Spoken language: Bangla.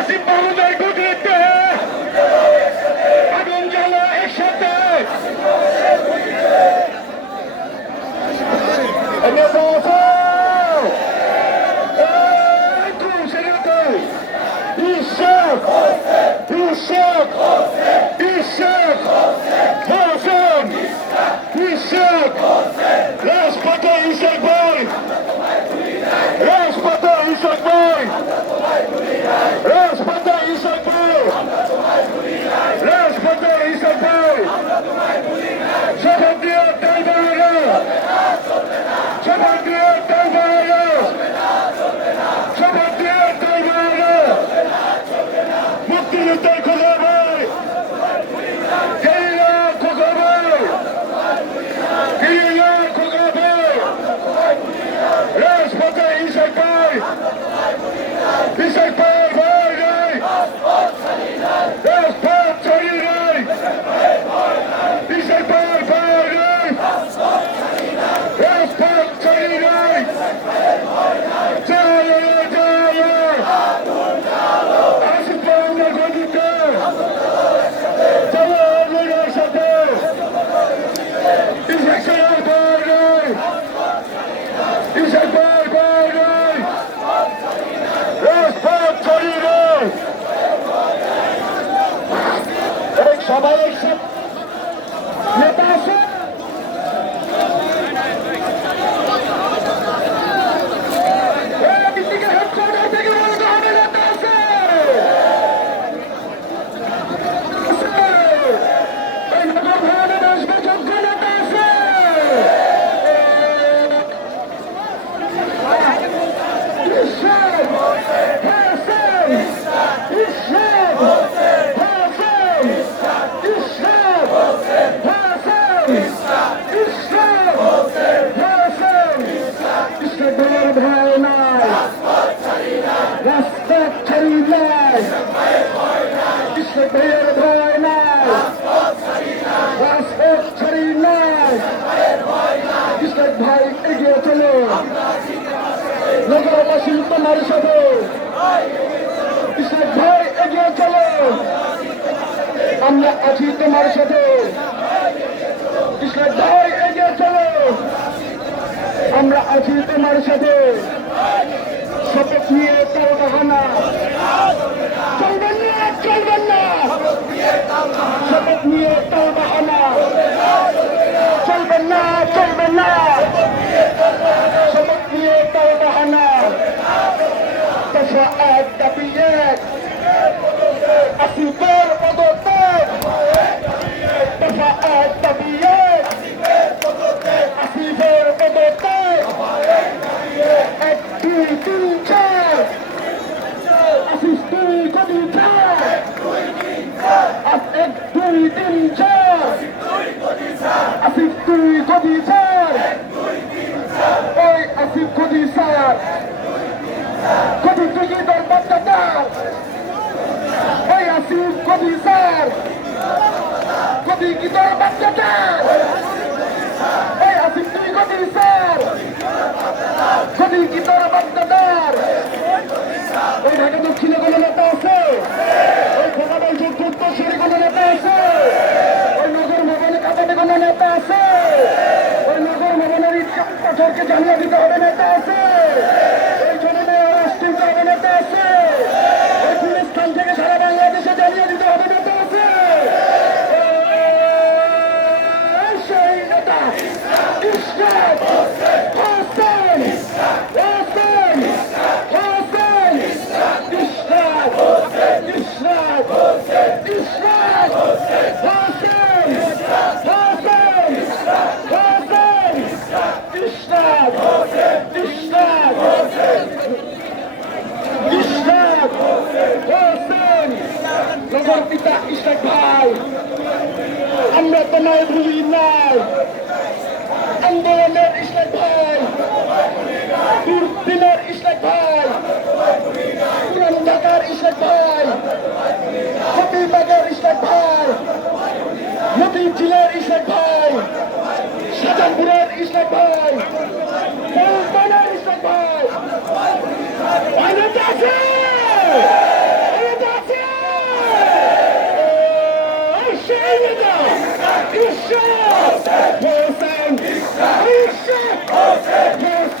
আসিফ মাহমুদের গতিতে আগুন জ্বালো একসাথে রাজপথে ইসক ভাই রাজপথে ইসক ভাই রাজপথে ইসক ভাই রাজপথে ইসক ভাই সভাপতির তালবাহারা সভাপতির তালবাহারা সভাপতির তালবাহারা মুক্তিযুদ্ধের খোঁজা ভাই গেরিলা খোঁজা ভাই গেরিলা খোঁজা ভাই রাজপথে ইসক ভাই ইসক ভাই ভাই নাই রাজপথ ছাড়ি নাই ইসক ভাই ভাই নাই রাজপথ ছাড়ি নাই চলো চলো আসিফ মাহমুদের গতিতে চলো আমাদের সাথে ইসক ভাই নাই ইসক ভাই ভাই নাই রাজপথ ছাড়ি নাই সবাই একসাথে নেতা আছে ভাই এগিয়ে চলো নগরবাসী তোমার সাথে ইসলাম ভাই এগিয়ে চলো আমরা আছি তোমার সাথে ইসলাম ভাই এগিয়ে চলো আমরা আছি তোমার সাথে শপথ নিয়ে তাল বাহানা চলবেন না চলবেন না শপথ নিয়ে তাল বাহানা চলবেন না চলবেন না শপথ নিয়ে তাল বাহানা দফা এক দাবি এক আসিফের পদত্যাগ দফা এক দাবি এক আসিফের পদত্যাগ এক দুই তিন চার আসিফ তুই গদি চার এক দুই তিন চার আসিফ তুই গদি চার ওই আসিফ গদি চার গদি তুই তোর বাচ্চাটার ওই আসিফ গদি চার গদি কি তোর বাচ্চাটার ওই আসিফ তুই গদি চার গদি কি তোর বাচ্চাটার ওই ঢাকা দক্ষিণে কোনো নেতা আছে ওই খোকাবাই উত্তরসূরি কোনো নেতা আছে ওই নগর ভবনে কাটাতে কোনো নেতা আছে ওই নগর ভবনের পাথরকে জানিয়ে দিতে হবে নেতা আছে ওই জন্য রাষ্ট্রীয় হবে নেতা আছে ওই গুলিস্তান থেকে সারা বাংলাদেশে জানিয়ে দিতে হবে নেতা আছে সেই নেতা ইসলাম হোসেন হোসেন হোসেন ইসলাম ইসলাম ইসলাম হোসেন হোসেন হোসেন ইসলাম ইসলাম ইসলাম হোসেন নগর পিতা ইসলাম ভাই আমরা তোমায় ভুলি নাই আন্দোলনের ইসলাম ভাই দুর্দিনের ইসলাম ভাই পুরান ঢাকার ইসলাম ভাই ফতিবাগের ইসলাম ভাই মতিঝিলের ইসলাম ভাই শাহজাহানপুরের ইসলাম ভাই মুলতানের ইসলাম ভাই আছে Mayweather! Christian!